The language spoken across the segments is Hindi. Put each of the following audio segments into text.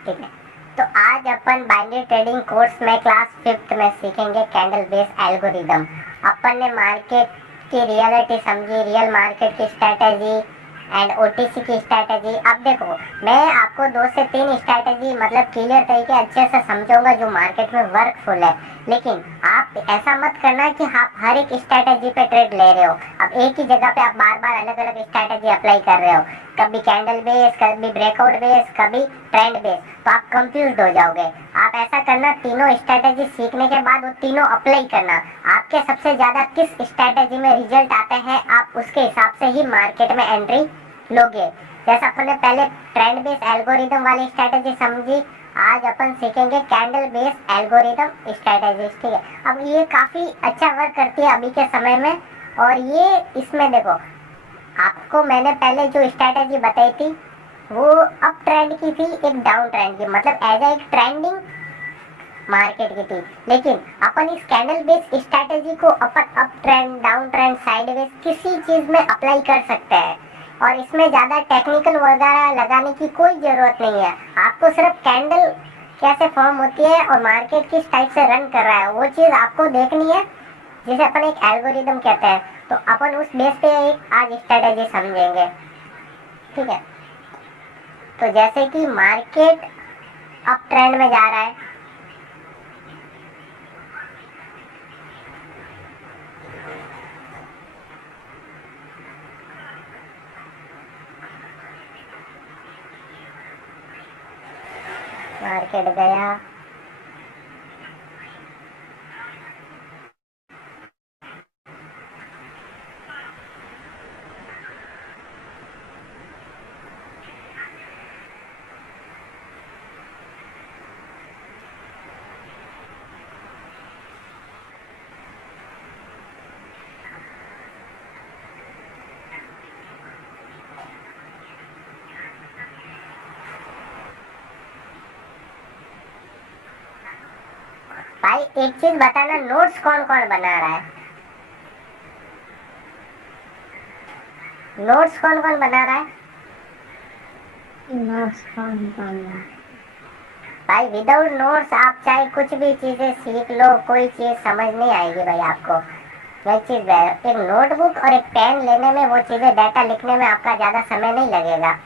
ठीक है, तो आज अपन बाइनरी ट्रेडिंग कोर्स में क्लास 5th में सीखेंगे कैंडल बेस एल्गोरिदम। अपन ने मार्केट की रियलिटी समझी, रियल मार्केट की स्ट्रैटेजी एंड ओटीसी की स्ट्रैटेजी। अब देखो, मैं आपको 2 से 3 स्ट्रैटेजी मतलब क्लियर तरीके अच्छे से समझाऊंगा जो मार्केट में वर्कफुल है। लेकिन आप ऐसा मत करना कि आप हर एक स्ट्रैटेजी पे ट्रेड ले रहे हो। अब एक ही जगह पे आप बार बार अलग अलग स्ट्रैटेजी अप्लाई कर रहे हो, कभी कैंडल बेस, कभी ब्रेकआउट बेस, कभी ट्रेंड बेस, तो आप कंफ्यूज हो जाओगे। आप ऐसा करना, तीनों स्ट्रैटेजी सीखने के बाद वो तीनों अप्लाई करना। आपके सबसे ज्यादा किस स्ट्रैटेजी में रिजल्ट आते हैं, आप उसके हिसाब से ही मार्केट में एंट्री लोगे। जैसा अपन ने पहले ट्रेंड बेस एल्गोरिदम वाली स्ट्रैटेजी समझी, आज अपन सीखेंगे कैंडल बेस एल्गोरिदम स्ट्रैटेजी। ठीक है, अब ये काफी अच्छा वर्क करती है अभी के समय में। और ये इसमें देखो, आपको मैंने पहले जो स्ट्रैटेजी बताई थी वो अप ट्रेंड की थी, एक डाउन ट्रेंड की, मतलब एज एक ट्रेंडिंग मार्केट की थी। लेकिन अपन इस कैंडल बेस स्ट्रैटेजी को अपन up trend, down trend, sideways किसी चीज में अप्लाई कर सकते हैं। और इसमें ज्यादा टेक्निकल वगैरह लगाने की कोई जरूरत नहीं है। आपको सिर्फ कैंडल कैसे फॉर्म होती है और मार्केट किस टाइप से रन कर रहा है वो चीज आपको देखनी है, जिसे अपन एक एल्गोरिदम कहते हैं। तो अपन उस बेस पे एक आज स्ट्रैटेजी समझेंगे। ठीक है, तो जैसे कि मार्केट अप ट्रेंड में जा रहा है, मार्केट गया, भाई एक चीज बताना, नोट्स कौन कौन बना रहा है? नोट्स कौन कौन बना रहा है? नोट्स कौन बनाना? भाई विदाउट नोट्स आप चाहे कुछ भी चीजें सीख लो, कोई चीज समझ नहीं आएगी भाई आपको। एक चीज है, एक नोटबुक और एक पेन लेने में, वो चीजें डाटा लिखने में आपका ज्यादा समय नहीं लगेगा।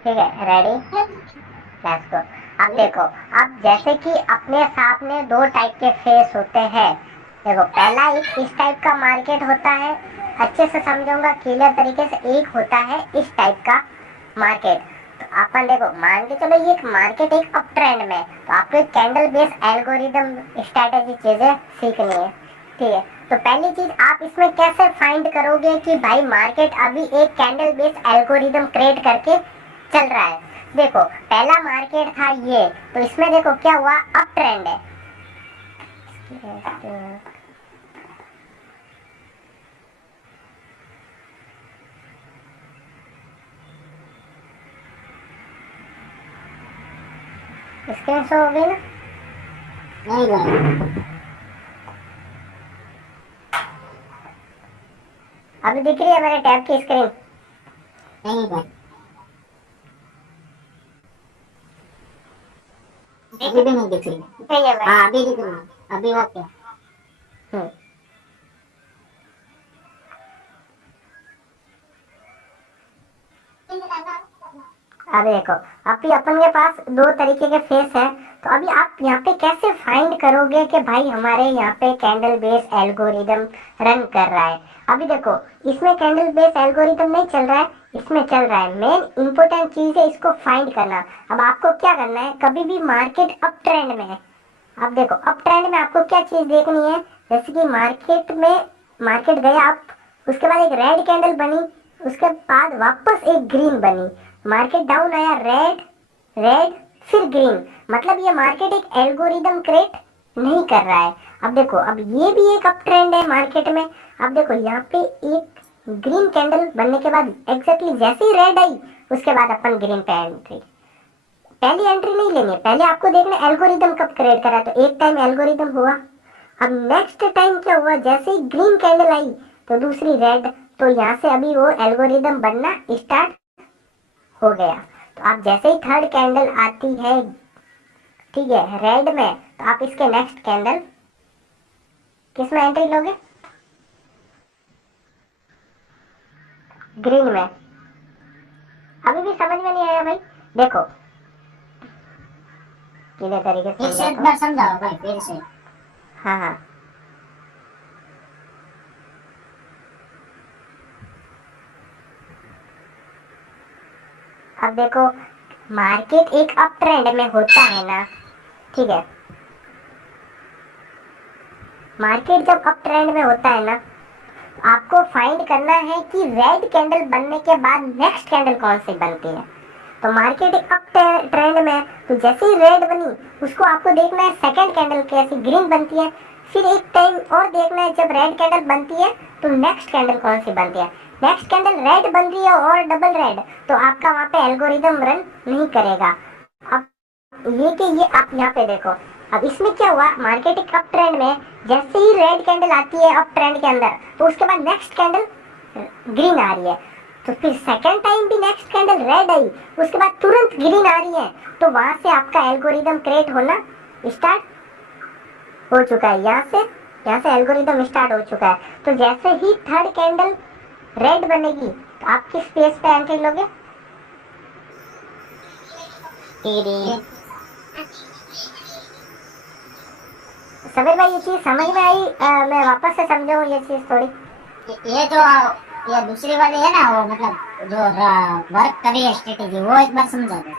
ठीक है, रेडी, लेट्स गो। अब देखो, अब जैसे कि अपने सामने दो टाइप के फेस होते हैं। देखो, पहला एक इस टाइप का मार्केट होता है, अच्छे से समझूंगा क्लियर तरीके से। एक होता है इस टाइप का मार्केट। तो अपन देखो, मान के चलो ये एक मार्केट एक अप ट्रेंड में, तो आपको एक कैंडल बेस एल्गोरिदम स्ट्रैटेजी चीजें सीखनी है। ठीक है, तो पहली चीज आप इसमें कैसे फाइंड करोगे कि भाई मार्केट अभी एक कैंडल बेस एल्गोरिदम क्रिएट करके चल रहा है। देखो, पहला मार्केट था ये, तो इसमें देखो क्या हुआ, अप ट्रेंड है। स्क्रीन शो हो गई ना? नहीं भाई, अभी दिख रही है मेरे टैब की स्क्रीन? नहीं भाई, अभी भी नहीं दिख रही। नहीं है भाई। हाँ अभी दिख रही है, अभी ओके। हम्म, अरे देखो, अभी अपन के पास दो तरीके के फेस है, तो अभी आप यहाँ पे कैसे फाइंड करोगे कि भाई हमारे यहाँ पे कैंडल बेस एल्गोरिदम रन कर रहा है। अभी देखो, इसमें कैंडल बेस एल्गोरिदम नहीं चल रहा है, इसमें चल रहा है। मेन इंपॉर्टेंट चीज है इसको फाइंड करना। अब आपको क्या करना है, कभी भी मार्केट अप ट्रेंड में है, अब देखो अप ट्रेंड में आपको क्या चीज देखनी है, जैसे कि मार्केट गया आप, उसके बाद एक रेड कैंडल बनी, उसके बाद वापस एक ग्रीन बनी, मार्केट डाउन आया, रेड रेड फिर ग्रीन, मतलब ये मार्केट एक एल्गोरिदम क्रिएट नहीं कर रहा है। अब देखो, अब ये भी एक अप ट्रेंड है मार्केट में। अब देखो यहाँ पे एक ग्रीन कैंडल बनने के बाद एग्जैक्टली जैसे ही रेड आई, उसके बाद अपन ग्रीन पे एंट्री, पहली एंट्री नहीं लेनी है, पहले आपको देखना एल्गोरिदम कब क्रिएट करा। तो एक टाइम एल्गोरिदम हुआ, अब नेक्स्ट टाइम क्या हुआ, जैसे ही ग्रीन कैंडल आई तो दूसरी रेड, तो यहाँ से अभी वो एल्गोरिदम बनना स्टार्ट हो गया। तो आप जैसे ही थर्ड कैंडल आती है, ठीक है, रेड में, तो आप इसके नेक्स्ट कैंडल किस में एंट्री लोगे, ग्रीन में। अभी भी समझ में नहीं आया भाई, देखो सीधे तरीके फिर से से एक समझाता हूँ। बार समझाओ भाई, फिर से। हाँ हाँ, अब देखो, मार्केट एक अप ट्रेंड में होता है ना, ठीक है, मार्केट जब अप ट्रेंड में होता है ना, आपको फाइंड करना है कि रेड कैंडल बनने के बाद नेक्स्ट कैंडल कौन सी बनती है। तो मार्केट एक अप ट्रेंड में है, तो जैसे ही रेड बनी, उसको आपको देखना है सेकंड कैंडल कैसी ग्रीन बनती है, फिर एक टाइम और देखना है जब रेड कैंडल बनती है तो नेक्स्ट कैंडल कौन सी बनती है। नेक्स्ट कैंडल रेड बन रही है और डबल रेड, तो आपका वहाँ पे एल्गोरिदम रन नहीं करेगा। अब ये कि ये आप यहाँ पे देखो, अब इसमें क्या हुआ, मार्केट एक अप ट्रेंड में, जैसे ही रेड कैंडल आती है अप ट्रेंड के अंदर, तो उसके बाद नेक्स्ट कैंडल ग्रीन आ रही है, तो फिर सेकंड टाइम भी नेक्स्ट कैंडल रेड आई, उसके बाद तुरंत ग्रीन आ रही है, तो वहां से आपका एल्गोरिदम क्रिएट होना स्टार्ट हो चुका है। यहाँ से एल्गोरिदम स्टार्ट हो चुका है। तो जैसे ही थर्ड कैंडल रेड बनेगी, तो आप किस पेज पे एंट्री लोगे, समीर भाई ये चीज समझ में आई? मैं वापस से समझाऊं ये चीज थोड़ी। ये जो ये दूसरी वाली है ना, वो मतलब जो वर्क कर रही है स्ट्रेटेजी, वो एक बार समझा दो।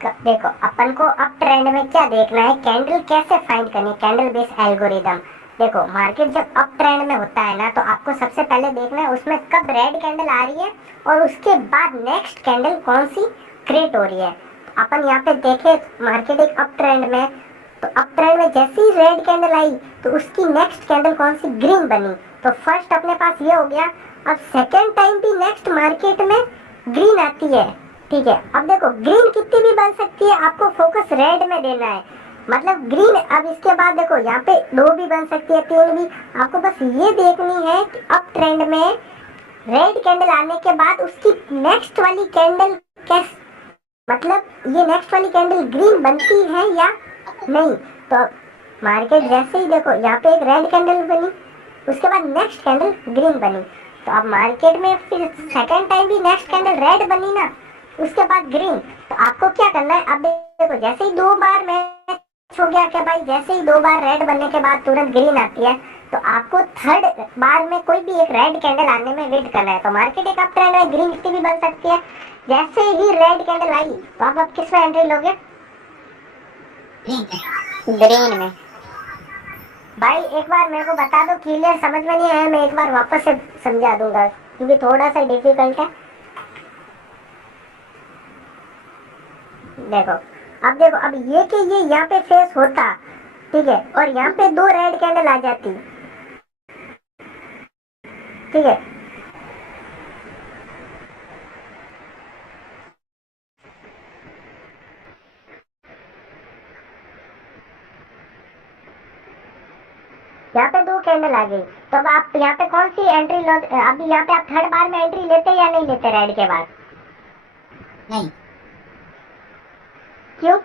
अब देखो अपन को अप ट्रेंड में क्या देखना है, कैंडल कैसे फाइंड करनी है, कैंडल बेस एल्गोरिदम। देखो मार्केट जब अप ट्रेंड में होता है ना, तो आपको सबसे पहले देखना है उसमें कब रेड कैंडल आ रही है और उसके बाद नेक्स्ट कैंडल कौन सी क्रिएट हो रही है। तो अपन यहाँ पे देखे मार्केट एक अप ट्रेंड में, तो अप ट्रेंड में जैसे ही रेड कैंडल आई तो उसकी नेक्स्ट कैंडल कौन सी, ग्रीन बनी। तो फर्स्ट अपने पास ये हो गया। अब सेकेंड टाइम भी नेक्स्ट मार्केट में ग्रीन आती है, ठीक है। अब देखो ग्रीन कितनी भी बन सकती है, आपको फोकस रेड में देना है, मतलब ग्रीन। अब इसके बाद देखो यहाँ पे 2 भी बन सकती है, 3 भी, आपको बस ये देखनी है कि अप ट्रेंड में रेड कैंडल आने के बाद उसकी नेक्स्ट वाली कैंडल कैस, मतलब ये नेक्स्ट वाली कैंडल ग्रीन बनती है या नहीं। तो मार्केट जैसे ही देखो यहाँ पे एक रेड कैंडल बनी, उसके बाद नेक्स्ट कैंडल ग्रीन बनी, तो अब मार्केट में फिर सेकेंड टाइम भी नेक्स्ट कैंडल रेड बनी ना, उसके बाद ग्रीन। तो आपको क्या करना है, अब देखो जैसे ही 2 बार मैच हो गया कि भाई जैसे ही 2 बार रेड बनने के बाद तुरंत ग्रीन आती है, तो आपको थर्ड बार में कोई भी एक रेड कैंडल आने में वेट करना है। तो मार्केट एक अप ट्रेंड है, ग्रीन कितनी भी बन सकती है, जैसे ही रेड कैंडल आई तो आप किस में एंट्री लोगे? ग्रीन में। भाई एक बार मेरे को बता दो, क्लियर समझ में नहीं आया, मैं एक बार वापस से समझा दूंगा क्योंकि थोड़ा सा डिफिकल्ट है। देखो अब ये कि ये यहाँ पे फेस होता, ठीक है, और यहाँ पे दो रेड कैंडल आ जाती, ठीक है, यहाँ पे दो कैंडल आ गई, तो अब आप यहाँ पे कौन सी एंट्री लो? अभी यहाँ पे आप थर्ड बार में एंट्री लेते या नहीं लेते रेड के बाद? नहीं। क्यों?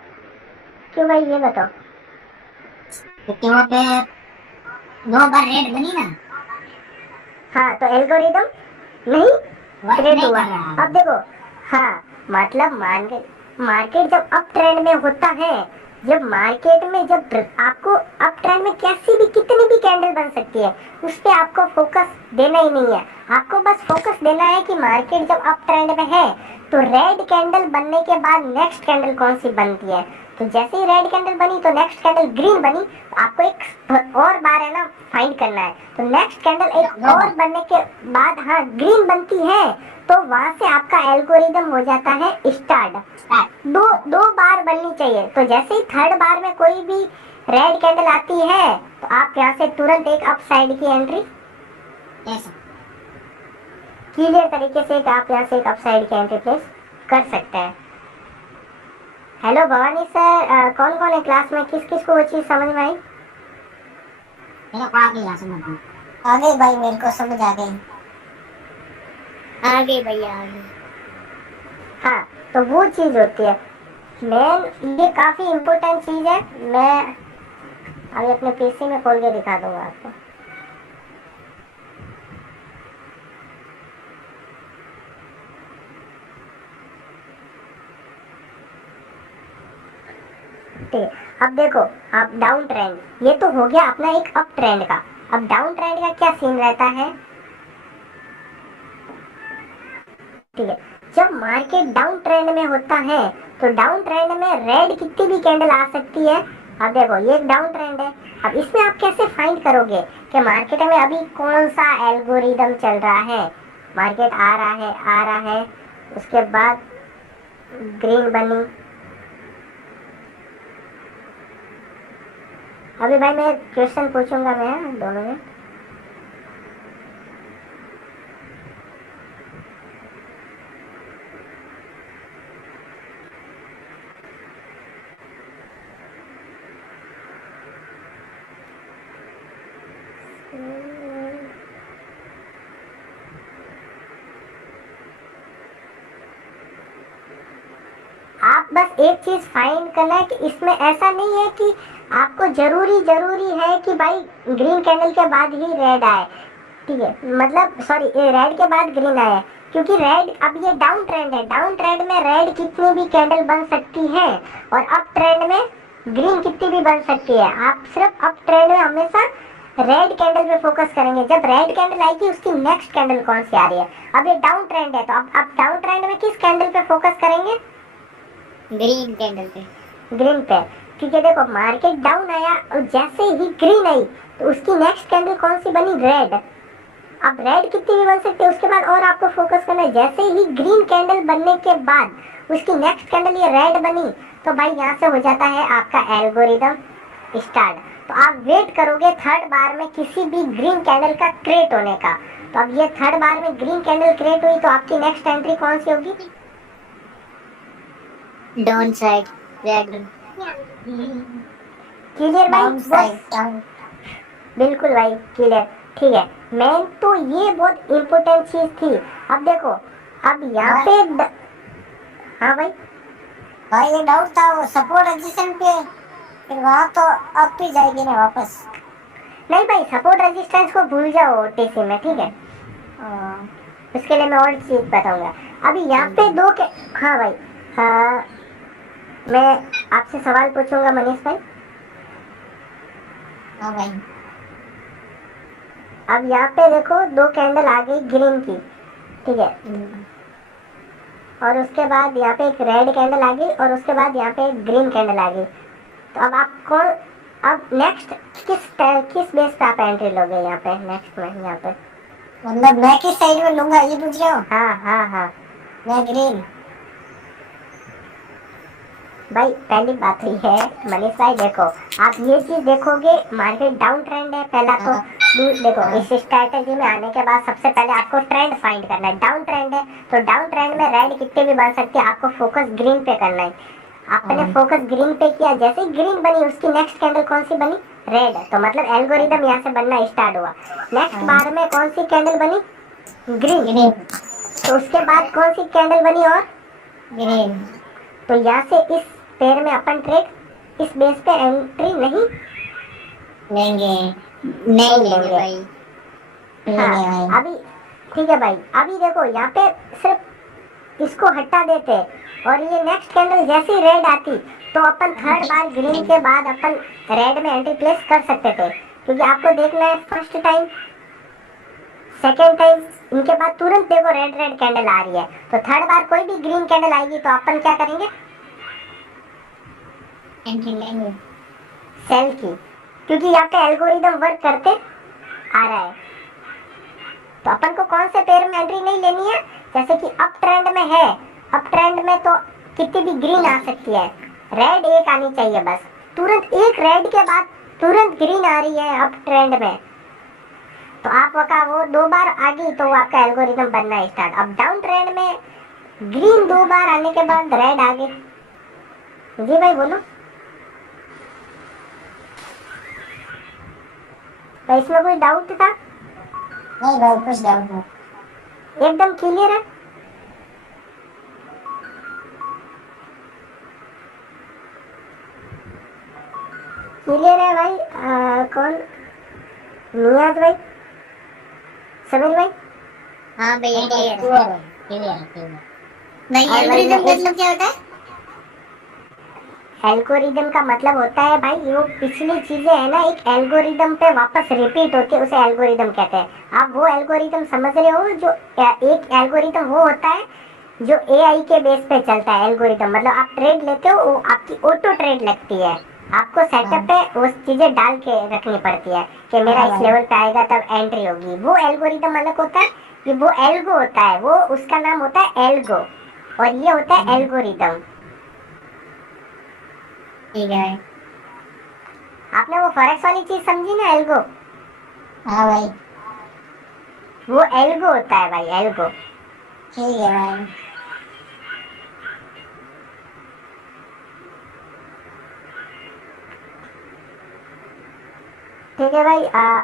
क्यों भाई ये बताओ। क्योंकि वहाँ पे 2 बार रेड बनी ना। हाँ तो एल्गोरिदम नहीं वर्क क्रिएट नहीं हुआ। कर रहा। अब देखो, हाँ मतलब मार्केट जब अप ट्रेंड में होता है, जब मार्केट में जब आपको अप ट्रेंड में कैसी भी कितनी भी कैंडल बन सकती है, उस पे आपको फोकस देना ही नहीं है। आपको बस फोकस देना है कि मार्केट जब अप ट्रेंड में है तो रेड कैंडल बनने के बाद नेक्स्ट कैंडल कौन सी बनती है। तो जैसे ही रेड कैंडल बनी तो नेक्स्ट कैंडल ग्रीन बनी, तो आपको एक और बार है ना फाइंड करना है। तो नेक्स्ट कैंडल एक और बनने के बाद हाँ ग्रीन बनती है, तो वहां से आपका एल्गोरिदम हो जाता है स्टार्ट। दो बार बननी चाहिए। तो जैसे ही थर्ड बार में कोई भी रेड कैंडल आती है तो आप यहाँ से तुरंत एक अप साइड की एंट्री क्लियर तरीके से आप यहाँ से एक अप साइड की एंट्री प्लेस कर सकते हैं। हेलो भवानी सर, कौन कौन है क्लास में, किस किस को वो चीज समझ में आई? मेरे को आ गई समझ में। आ गई भाई, मेरे को समझ आ गई। आ गई भैया आ गई। हाँ तो वो चीज होती है मेन, ये काफी इम्पोर्टेंट चीज है। मैं अभी अपने पीसी में खोल के दिखा दूंगा आपको। ठीक है, अब देखो, अब डाउन ट्रेंड, ये तो हो गया अपना एक अप ट्रेंड का। अब डाउन ट्रेंड का क्या सीन रहता है? ठीक है, जब मार्केट डाउन ट्रेंड में होता है तो डाउन ट्रेंड में रेड कितनी भी कैंडल आ सकती है। अब देखो ये एक डाउन ट्रेंड है, अब इसमें आप कैसे फाइंड करोगे कि मार्केट में अभी कौन सा एल्गोरिदम चल रहा है। मार्केट आ रहा है, उसके बाद ग्रीन बनी। अभी भाई मैं क्वेश्चन पूछूंगा, मैं 2 मिनट। आप बस एक चीज फाइंड करना है कि इसमें ऐसा नहीं है कि आपको जरूरी है कि भाई ग्रीन कैंडल के बाद ही रेड आए, ठीक है, मतलब सॉरी रेड के बाद ग्रीन आए, क्योंकि रेड, अब ये डाउन ट्रेंड है, डाउन ट्रेंड में रेड कितनी भी कैंडल बन सकती है और अप ट्रेंड में ग्रीन कितनी भी बन सकती है। आप सिर्फ अप ट्रेंड में हमेशा रेड कैंडल पे फोकस करेंगे। जब रेड कैंडल आएगी उसकी नेक्स्ट कैंडल कौन सी आ रही है। अब ये डाउन ट्रेंड है तो अब डाउन ट्रेंड में किस कैंडल पे फोकस करेंगे? ग्रीन कैंडल पे। ग्रीन पे, क्योंकि देखो मार्केट डाउन आया और जैसे ही ग्रीन आई तो उसकी नेक्स्ट कैंडल कौन सी बनी? रेड। अब रेड कितनी भी बन सकती है, उसके बाद और आपको फोकस करना है। जैसे ही ग्रीन कैंडल बनने के बाद उसकी नेक्स्ट कैंडल ये रेड बनी तो भाई यहाँ से हो जाता है आपका एल्गोरिदम स्टार्ट। तो आप वेट करोगे थर्ड बार में किसी भी ग्रीन कैंडल का क्रिएट होने का। तो अब ये थर्ड बार में ग्रीन कैंडल क्रिएट हुई तो आपकी नेक्स्ट एंट्री कौन सी होगी? Down side red. Clear down भाई? साइड। बिल्कुल भाई क्लियर। ठीक है, मेन तो ये बहुत इम्पोर्टेंट चीज थी। अब देखो, अब यहाँ पे हाँ भाई भाई ये डाउट था वो सपोर्ट रेजिस्टेंस पे, फिर वहाँ तो अप ही जाएगी ना वापस। नहीं भाई, सपोर्ट रेजिस्टेंस को भूल जाओ टीसी में, ठीक है, उसके लिए मैं और चीज बताऊंगा। अभी यहाँ पे दो के, हाँ भाई, हाँ मैं आपसे सवाल पूछूंगा मनीष भाई। हाँ भाई। अब यहाँ पे देखो दो कैंडल आ गई ग्रीन की, ठीक है, और उसके बाद यहाँ पे एक रेड कैंडल आ गई और उसके बाद यहाँ पे एक ग्रीन कैंडल आ गई। तो अब आप कौन, अब नेक्स्ट किस बेस पे आप एंट्री लोगे यहाँ पे नेक्स्ट में यहाँ पे? मतलब मैं किस साइड में लूंगा ये पूछ रहे हो? हाँ हाँ हाँ मैं ग्रीन। भाई पहली बात हुई है मनीष भाई, देखो आप ये चीज देखोगे, मार्केट डाउन ट्रेंड है पहला तो। देखो इस स्ट्रैटेजी में आने के बाद सबसे पहले आपको ट्रेंड फाइंड करना है। डाउन ट्रेंड है तो डाउन ट्रेंड में रेड कितने भी बन सकती है, आपको फोकस ग्रीन पे करना है। आपने फोकस ग्रीन पे किया, जैसे ही ग्रीन बनी उसकी नेक्स्ट कैंडल कौन सी बनी? रेड। तो मतलब एल्गोरिदम यहाँ से बनना स्टार्ट हुआ। नेक्स्ट बार में कौन सी कैंडल बनी? ग्रीन। तो उसके बाद कौन सी कैंडल बनी और? ग्रीन। तो यहाँ से इस पेयर में अपन ट्रेड इस बेस पे एंट्री नहीं लेंगे। नहीं लेंगे भाई। हाँ अभी ठीक है भाई। अभी देखो यहाँ पे सिर्फ इसको हटा देते और ये नेक्स्ट कैंडल जैसी रेड आती तो अपन थर्ड बार ग्रीन के बाद अपन रेड में एंट्री प्लेस कर सकते थे, क्योंकि आपको देखना है फर्स्ट टाइम सेकेंड टाइम इनके बाद तुरंत देखो रेड रेड कैंडल आ रही है, तो थर्ड बार कोई भी ग्रीन कैंडल आएगी तो अपन क्या करेंगे? एंट्री लेंगे सेल की, क्योंकि यहाँ पे एल्गोरिदम वर्क करते आ रहा है। तो अपन को कौन से पेयर में एंट्री नहीं लेनी है? जैसे कि अप ट्रेंड में है, अप ट्रेंड में तो कितनी भी ग्रीन आ सकती है, रेड एक आनी चाहिए बस। तुरंत एक रेड के बाद तुरंत ग्रीन आ रही है अप ट्रेंड में, तो आपका वो 2 बार आ गई तो आपका एल्गोरिदम बनना स्टार्ट। अब डाउन ट्रेंड में ग्रीन 2 बार आने के बाद रेड आ गई। जी भाई बोलो भाई, इसमें कोई डाउट था? नहीं भाई कुछ डाउट नहीं। एकदम क्लियर है। क्लियर है भाई। कौन? नियाज भाई, समीर भाई? हाँ भाई क्लियर। नहीं एल्गोरिदम मतलब क्या होता है? एल्गोरिदम का मतलब होता है भाई, वो पिछली चीजें है ना एक एल्गोरिदम पे वापस रिपीट होती है, उसे एल्गोरिदम कहते हैं। आप वो एल्गोरिदम समझ रहे हो जो एक एल्गोरिदम वो होता है जो एआई के बेस पे चलता है। एल्गोरिदम मतलब आप ट्रेड लेते हो, वो आपकी ऑटो ट्रेड लगती है, आपको सेटअप पे वो चीजें डाल के रखनी पड़ती है कि मेरा इस लेवल पे आएगा तब एंट्री होगी। वो एल्गोरिदम अलग होता है, कि वो एल्गो होता है, वो उसका नाम होता है एल्गो, और ये होता है एल्गोरिदम। ठीक है। आपने वो फॉरेक्स वाली चीज समझी ना, एल्गो? हाँ भाई वो एल्गो होता है भाई, एल्गो। ठीक है भाई। ठीक है भाई।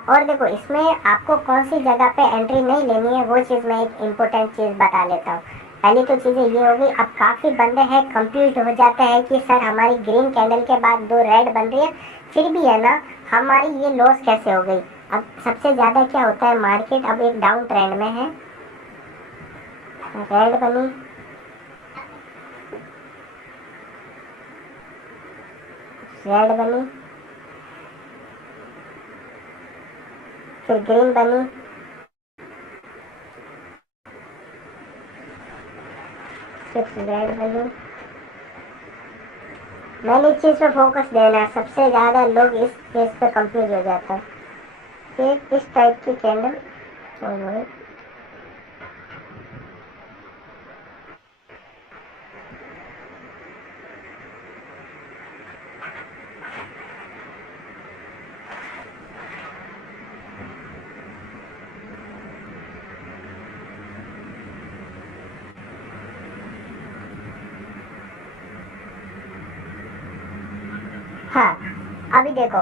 और देखो इसमें आपको कौन सी जगह पे एंट्री नहीं लेनी है वो चीज़ मैं एक इम्पोर्टेंट चीज़ बता लेता हूँ। पहली तो चीज़ें ये हो गई, अब काफ़ी बंदे हैं कंफ्यूज हो जाते हैं कि सर हमारी ग्रीन कैंडल के बाद 2 रेड बन रही है, फिर भी है ना हमारी ये लॉस कैसे हो गई। अब सबसे ज़्यादा क्या होता है, मार्केट अब एक डाउन ट्रेंड में है, रेड बनी, रेड बनी, फिर ग्रीन बनी, फिर रेड बनी। मैंने इस चीज़ पे फोकस देना है, सबसे ज़्यादा लोग इस केस पे कंफ्यूज हो जाता है। फिर इस टाइप की कैंडल हाँ अभी देखो,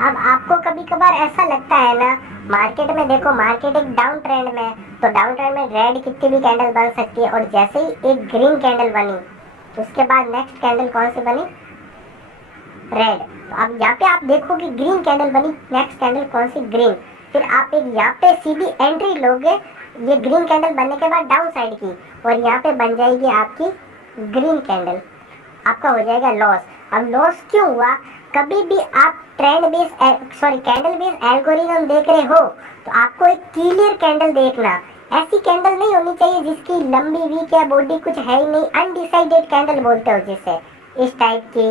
अब आपको कभी कभार ऐसा लगता है ना मार्केट में, देखो मार्केट एक डाउन ट्रेंड में है, तो डाउन ट्रेंड में रेड कितनी भी कैंडल बन सकती है, और जैसे ही एक ग्रीन कैंडल बनी तो उसके बाद नेक्स्ट कैंडल कौन सी बनी? रेड। तो अब यहाँ पे आप देखोगे ग्रीन कैंडल बनी, नेक्स्ट कैंडल कौन सी? ग्रीन। फिर आप एक यहाँ पे सीधी एंट्री लोगे ये ग्रीन कैंडल बनने के बाद डाउन साइड की, और यहाँ पे बन जाएगी आपकी ग्रीन कैंडल, आपका हो जाएगा लॉस। अब लॉस क्यों हुआ? कभी भी आप trend base candle base algorithm देख रहे हो तो आपको एक क्लियर कैंडल देखना, ऐसी कैंडल नहीं होनी चाहिए जिसकी लंबी वीक या बॉडी कुछ है ही नहीं, अनडिसाइडेड कैंडल बोलते हो जिसे, इस टाइप की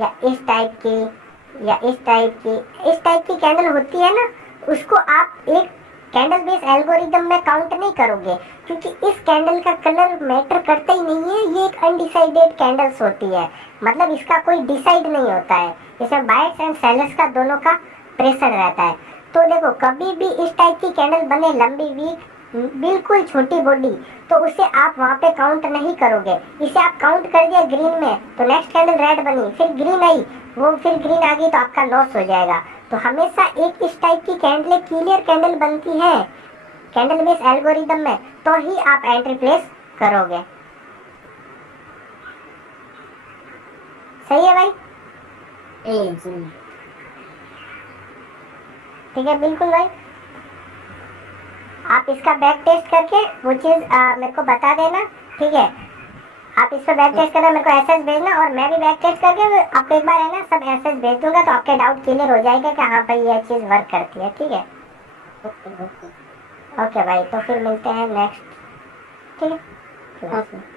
या इस टाइप की या इस टाइप की कैंडल होती है ना, उसको आप एक कैंडल बेस एल्गोरिदम में काउंट नहीं करोगे, क्योंकि इस कैंडल का कलर मैटर करता ही नहीं है, ये एक अनडिसाइडेड कैंडल्स होती है, मतलब इसका कोई डिसाइड नहीं होता है, इसमें बायर्स एंड सेलर्स का दोनों का प्रेशर रहता है। तो देखो कभी भी इस टाइप की कैंडल बने लंबी वीक बिल्कुल छोटी बॉडी, तो उसे आप वहाँ पे काउंट नहीं करोगे। इसे आप काउंट कर दिया ग्रीन में तो नेक्स्ट कैंडल रेड बनी, फिर ग्रीन आई, वो फिर ग्रीन आ गई तो आपका लॉस हो जाएगा। तो हमेशा एक इस टाइप की कैंडल क्लियर कैंडल बनती है कैंडल बेस एल्गोरिदम में, तो ही आप एंट्री प्लेस करोगे। सही है भाई? ठीक है बिल्कुल भाई। आप इसका बैक टेस्ट करके वो चीज़ मेरे को बता देना, ठीक है? आप इस पर बैक टेस्ट करना, मेरे को एसएस भेजना, और मैं भी बैक टेस्ट करके आपको एक बार है ना सब एसएस भेज दूंगा, तो आपके डाउट क्लियर हो जाएगा कि हाँ भाई ये चीज़ वर्क करती है। ठीक है, ओके भाई, तो फिर मिलते हैं नेक्स्ट। ठीक है।